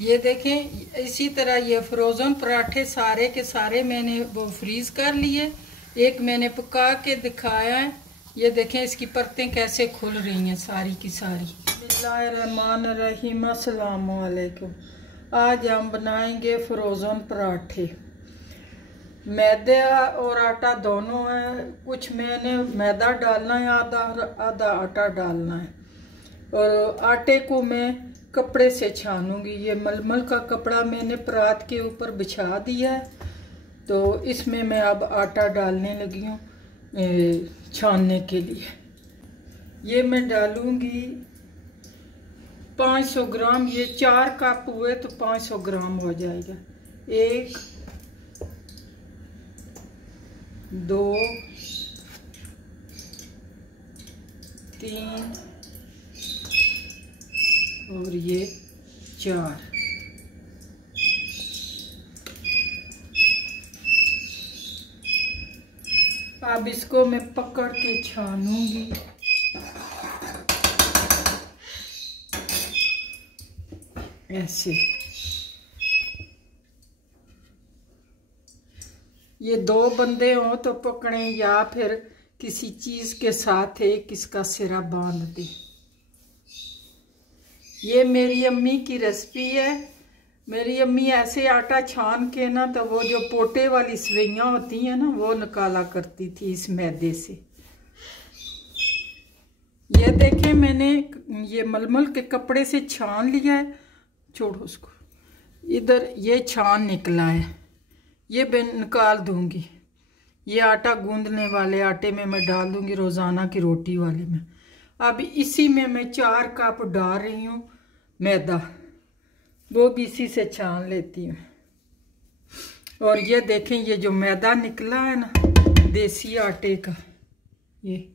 ये देखें, इसी तरह ये फ्रोज़न पराठे सारे के सारे मैंने वो फ्रीज़ कर लिए। एक मैंने पका के दिखाया है। ये देखें इसकी परतें कैसे खुल रही हैं सारी की सारी। बिस्मिल्लाहिर्रहमानिर्रहीम, अस्सलाम वालेकुम। आज हम बनाएंगे फ्रोज़न पराठे। मैदा और आटा दोनों है। कुछ मैंने मैदा डालना है, आधा आधा आटा डालना है। और आटे को मैं कपड़े से छानूंगी। ये मलमल का कपड़ा मैंने परात के ऊपर बिछा दिया है। तो इसमें मैं अब आटा डालने लगी हूँ छानने के लिए। ये मैं डालूंगी 500 ग्राम। ये 4 कप हुए तो 500 ग्राम हो जाएगा। 1 2 3 और ये 4। अब इसको मैं पकड़ के छानूंगी। ऐसे ये 2 बंदे हों तो पकड़ें या फिर किसी चीज के साथ एक इसका सिरा बांध दे। ये मेरी अम्मी की रेसिपी है। मेरी अम्मी ऐसे आटा छान के ना तो वो जो पोटे वाली सवैयां होती हैं ना वो निकाला करती थी इस मैदे से। ये देखें मैंने ये मलमल के कपड़े से छान लिया है। छोड़ो उसको। इधर ये छान निकला है। ये मैं निकाल दूंगी। ये आटा गूंदने वाले आटे में मैं डाल दूंगी, रोज़ाना की रोटी वाले में। अब इसी में मैं 4 कप डाल रही हूँ मैदा। वो भी इसी से छान लेती हूँ। और ये देखें ये जो मैदा निकला है ना देसी आटे का, ये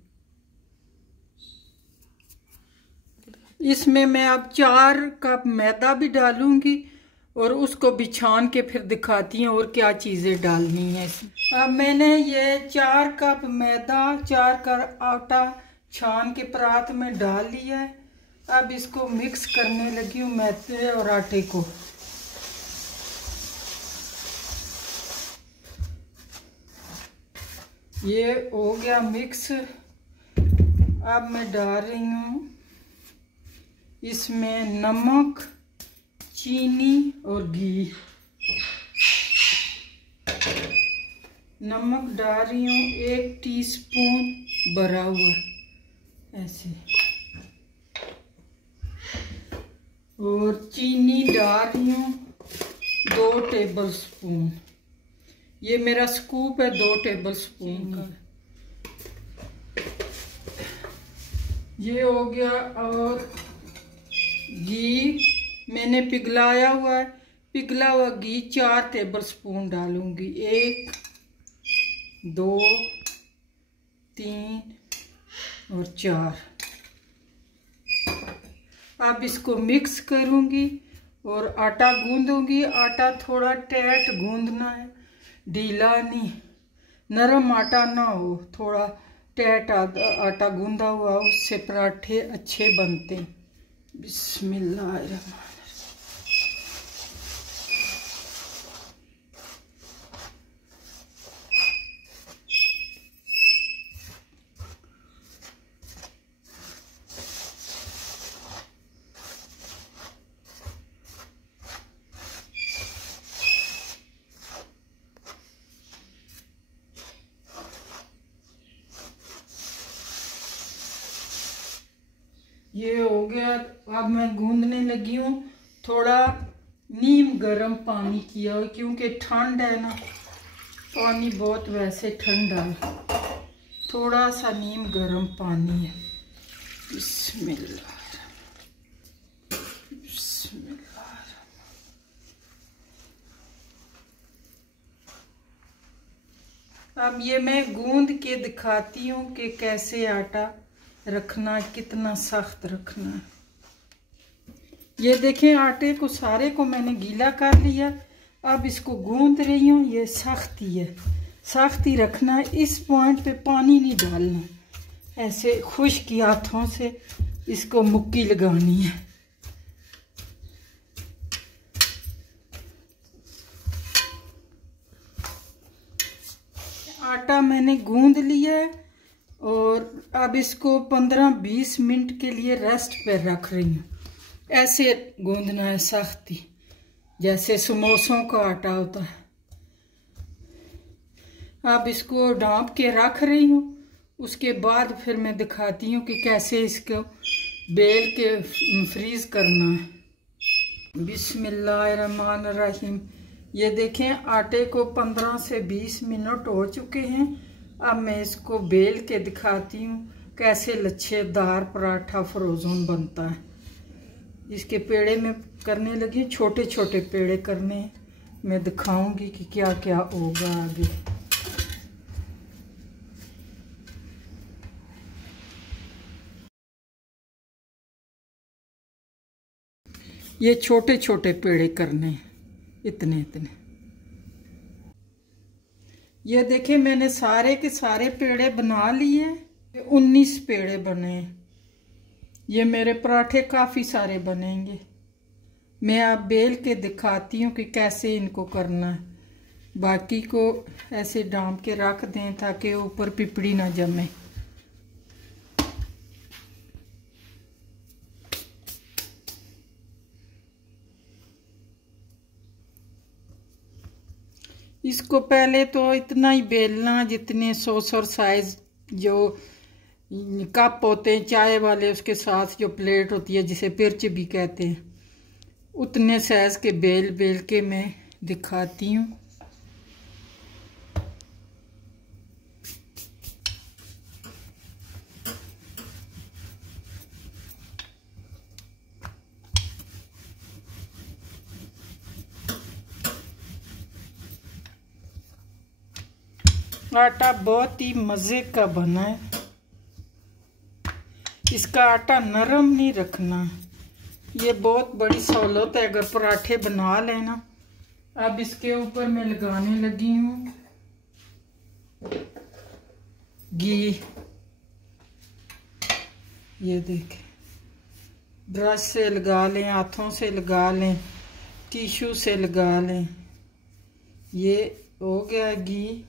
इसमें मैं अब 4 कप मैदा भी डालूंगी और उसको भी छान के फिर दिखाती हूँ और क्या चीज़ें डालनी है इसमें। अब मैंने ये 4 कप मैदा 4 कप आटा छान के परात में डाल लिया है। अब इसको मिक्स करने लगी हूँ मैदे और आटे को। ये हो गया मिक्स। अब मैं डाल रही हूँ इसमें नमक, चीनी और घी। नमक डाल रही हूँ 1 टीस्पून भरा हुआ ऐसे। और चीनी डाल रही हूँ 2 टेबल स्पून। ये मेरा स्कूप है 2 टेबल स्पून का। ये हो गया। और घी मैंने पिघलाया हुआ है। पिघला हुआ घी 4 टेबल स्पून डालूंगी। 1 2 3 और 4। अब इसको मिक्स करूंगी और आटा गूंदूंगी। आटा थोड़ा टाइट गूंदना है, ढीला नहीं। नरम आटा ना हो, थोड़ा टाइट आटा गूंदा हुआ, उससे पराठे अच्छे बनते हैं। बिस्मिल्लाहिर्रहमानिर्रहीम। ये हो गया। अब मैं गूंदने लगी हूँ। थोड़ा नीम गर्म पानी किया हो क्योंकि ठंड है ना, पानी बहुत वैसे ठंडा है। थोड़ा सा नीम गर्म पानी है। बिस्मिल्लाह बिस्मिल्लाह। अब ये मैं गूंद के दिखाती हूँ कि कैसे आटा रखना, कितना सख्त रखना है। ये देखें आटे को सारे को मैंने गीला कर लिया। अब इसको गूंद रही हूँ। ये सख्ती है, सख्ती रखना है। इस पॉइंट पे पानी नहीं डालना, ऐसे खुश्क हाथों से इसको मुक्की लगानी है। आटा मैंने गूंद लिया है और अब इसको 15-20 मिनट के लिए रेस्ट पे रख रही हूँ। ऐसे गूंदना है सख्ती, जैसे समोसों का आटा होता है। अब इसको ढाँप के रख रही हूँ। उसके बाद फिर मैं दिखाती हूँ कि कैसे इसको बेल के फ्रीज करना है। बिस्मिल्लाहिर्रहमानिर्रहीम। ये देखें, आटे को 15 से 20 मिनट हो चुके हैं। अब मैं इसको बेल के दिखाती हूँ कैसे लच्छेदार पराठा फ्रोजन बनता है। इसके पेड़े में करने लगी, छोटे छोटे पेड़े करने। मैं दिखाऊंगी कि क्या क्या होगा आगे। ये छोटे छोटे पेड़े करने, इतने इतने। ये देखें, मैंने सारे के सारे पेड़े बना लिए। 19 पेड़े बने। ये मेरे पराठे काफ़ी सारे बनेंगे। मैं अब बेल के दिखाती हूँ कि कैसे इनको करना है। बाकी को ऐसे ढाँप के रख दें ताकि ऊपर पिपड़ी ना जमे। इसको पहले तो इतना ही बेलना जितने सॉसर साइज जो कप होते हैं चाय वाले, उसके साथ जो प्लेट होती है जिसे पिर्च भी कहते हैं, उतने साइज के बेल बेल के मैं दिखाती हूँ। आटा बहुत ही मज़े का बना है। इसका आटा नरम नहीं रखना। ये बहुत बड़ी सहूलत है अगर पराठे बना लेना। अब इसके ऊपर मैं लगाने लगी हूँ घी। ये देखें, ब्रश से लगा लें, हाथों से लगा लें, टिश्यू से लगा लें। ये हो गया घी।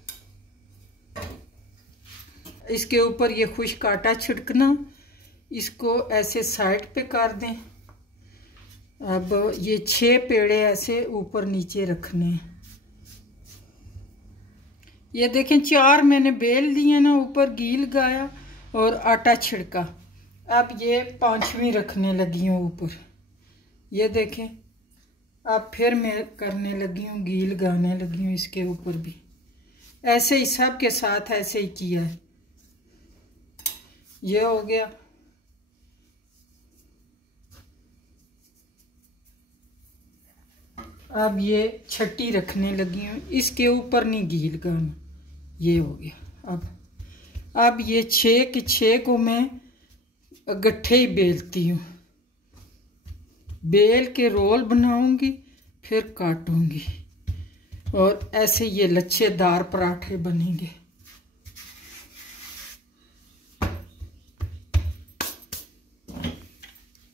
इसके ऊपर ये खुश्क आटा छिड़कना। इसको ऐसे साइड पे कर दें। अब ये 6 पेड़े ऐसे ऊपर नीचे रखने। ये देखें, 4 मैंने बेल दिए ना, ऊपर घी लगाया और आटा छिड़का। अब ये 5वीं रखने लगी हूँ ऊपर। ये देखें, अब फिर मैं करने लगी हूँ, घी लगाने लगी हूँ इसके ऊपर भी। ऐसे ही सब के साथ ऐसे ही किया है। ये हो गया। अब ये छठी रखने लगी हूँ, इसके ऊपर नहीं घी लगाना। ये हो गया। अब ये 6 के 6 को मैं गट्ठे ही बेलती हूँ। बेल के रोल बनाऊंगी, फिर काटूंगी और ऐसे ये लच्छेदार पराठे बनेंगे।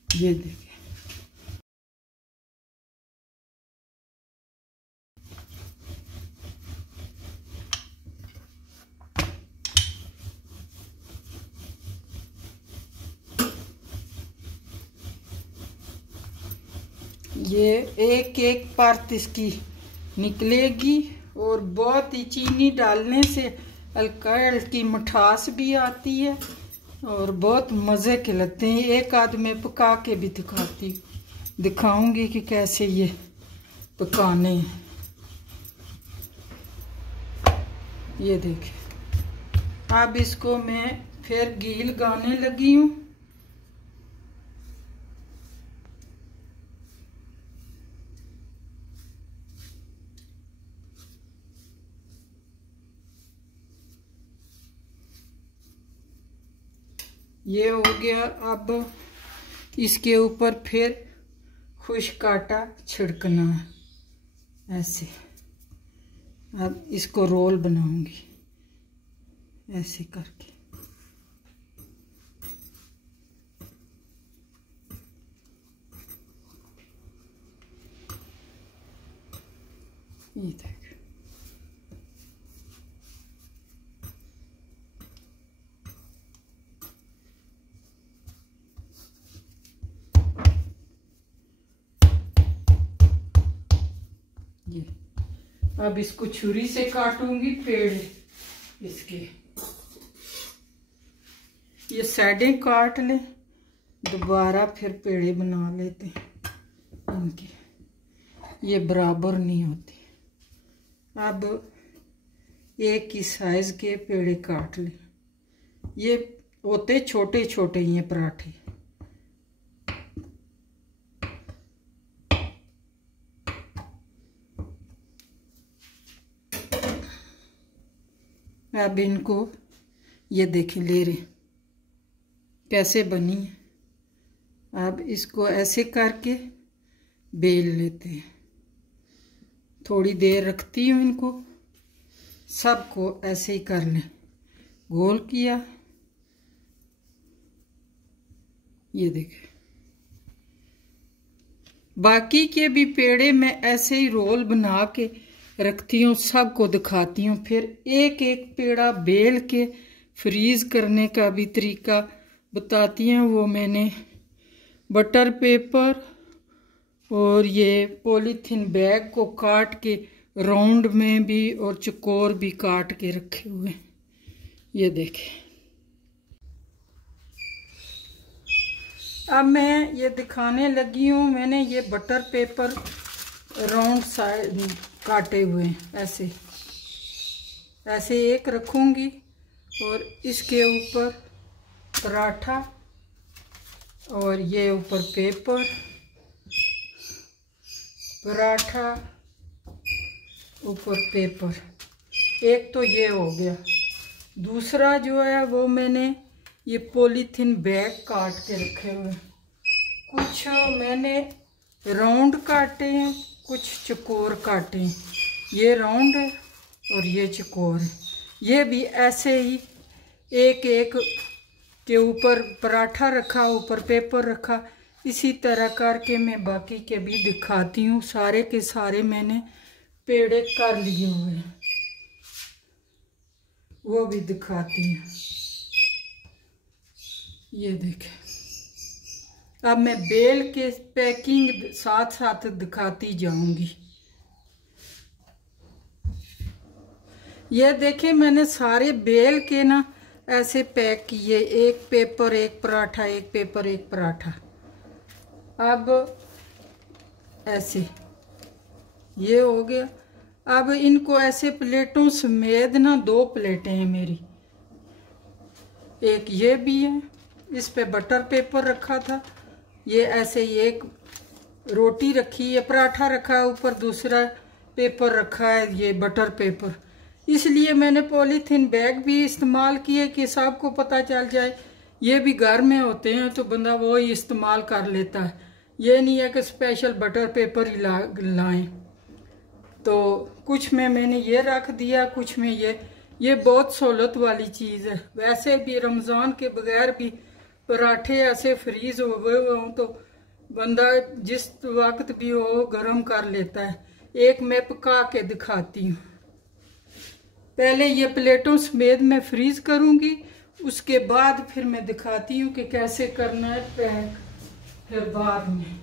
ये देखिए, ये एक एक परत इसकी निकलेगी और बहुत ही चीनी डालने से हल्का हल्की मिठास भी आती है और बहुत मज़े के लगते हैं। एक आध में पका के भी दिखाऊंगी कि कैसे ये पकाने हैं। ये देखिए, अब इसको मैं फिर घी लगाने लगी हूँ। ये हो गया। अब इसके ऊपर फिर खुश्क आटा छिड़कना है ऐसे। अब इसको रोल बनाऊंगी ऐसे करके। ये देख, ये अब इसको छुरी से काटूंगी पेड़ इसके, ये साइडें काट ले, दोबारा फिर पेड़े बना लेते इनके, ये बराबर नहीं होती। अब एक ही साइज के पेड़े काट ले, ये होते छोटे छोटे ये पराठे। अब इनको ये देखें ले रहे कैसे बनी है। अब इसको ऐसे करके बेल लेते हैं, थोड़ी देर रखती हूँ इनको, सबको ऐसे ही कर लें। गोल किया, ये देखें। बाकी के भी पेड़े मैं ऐसे ही रोल बना के रखती हूँ, सबको दिखाती हूँ। फिर एक एक पेड़ा बेल के फ्रीज करने का भी तरीका बताती हैं। वो मैंने बटर पेपर और ये पॉलीथीन बैग को काट के राउंड में भी और चकोर भी काट के रखे हुए हैं, ये देखें। अब मैं ये दिखाने लगी हूँ, मैंने ये बटर पेपर राउंड साइड काटे हुए हैं, ऐसे ऐसे एक रखूँगी और इसके ऊपर पराठा और ये ऊपर पेपर, पराठा ऊपर पेपर। एक तो ये हो गया। दूसरा जो है वो मैंने ये पॉलीथीन बैग काट के रखे हुए हैं। कुछ मैंने राउंड काटे हैं, कुछ चकोर काटे हैं। ये राउंड है और ये चकोर है। ये भी ऐसे ही एक एक के ऊपर पराठा रखा, ऊपर पेपर रखा। इसी तरह करके मैं बाकी के भी दिखाती हूँ। सारे के सारे मैंने पेड़े कर लिए हुए हैं, वो भी दिखाती हूँ। ये देखें। अब मैं बेल के पैकिंग साथ साथ दिखाती जाऊंगी। ये देखें, मैंने सारे बेल के ना ऐसे पैक किए, एक पेपर एक पराठा, एक पेपर एक पराठा। अब ऐसे ये हो गया। अब इनको ऐसे प्लेटों समेत ना, 2 प्लेटें हैं मेरी। एक ये भी है, इस पे बटर पेपर रखा था। ये ऐसे ही एक रोटी रखी है, पराठा रखा है, ऊपर दूसरा पेपर रखा है, ये बटर पेपर। इसलिए मैंने पॉलीथीन बैग भी इस्तेमाल किए कि सबको पता चल जाए। ये भी घर में होते हैं तो बंदा वो ही इस्तेमाल कर लेता है। ये नहीं है कि स्पेशल बटर पेपर ही लाएं। तो कुछ में मैंने ये रख दिया, कुछ में ये बहुत सहूलत वाली चीज़ है। वैसे भी रमज़ान के बगैर भी पराठे ऐसे फ्रीज हो गए हों तो बंदा जिस वक्त भी हो गरम कर लेता है। एक मैं पका के दिखाती हूँ। पहले ये प्लेटों समेत मैं फ्रीज करूँगी, उसके बाद फिर मैं दिखाती हूँ कि कैसे करना है पैक। फिर बाद में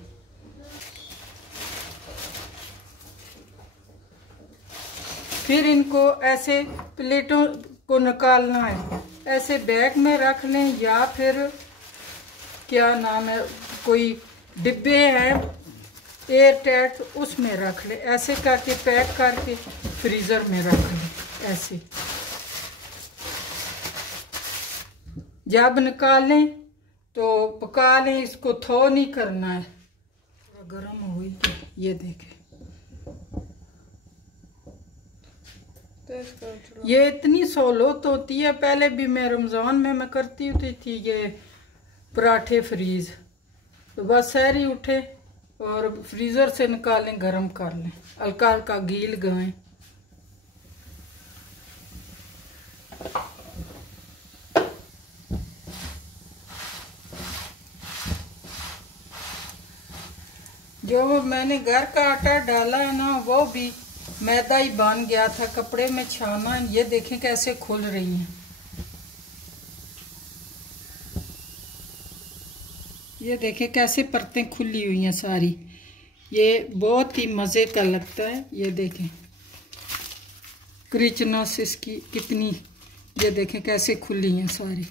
फिर इनको ऐसे प्लेटों को निकालना है, ऐसे बैग में रख लें या फिर क्या नाम है, कोई डिब्बे हैं एयर टाइट, उसमें रख ले। ऐसे करके पैक करके फ्रीज़र में रख लें। ऐसे जब निकालें तो पका लें, इसको थो नहीं करना है, थोड़ा गर्म हो गई। ये देखें, ये इतनी सहूलत होती है। पहले भी मैं रमज़ान में मैं करती होती थी ये पराठे फ्रीज। तो बस सहरी उठे और फ्रीज़र से निकालें, गरम कर लें, हल्का हल्का घी लगाएं। जो मैंने घर का आटा डाला है ना, वो भी मैदा ही बन गया था। कपड़े में छाना, ये देखें कैसे खुल रही हैं। ये देखें कैसे परतें खुली हुई हैं सारी। ये बहुत ही मज़े का लगता है। ये देखें क्रिचनस इसकी कितनी, ये देखें कैसे खुली हैं सारी।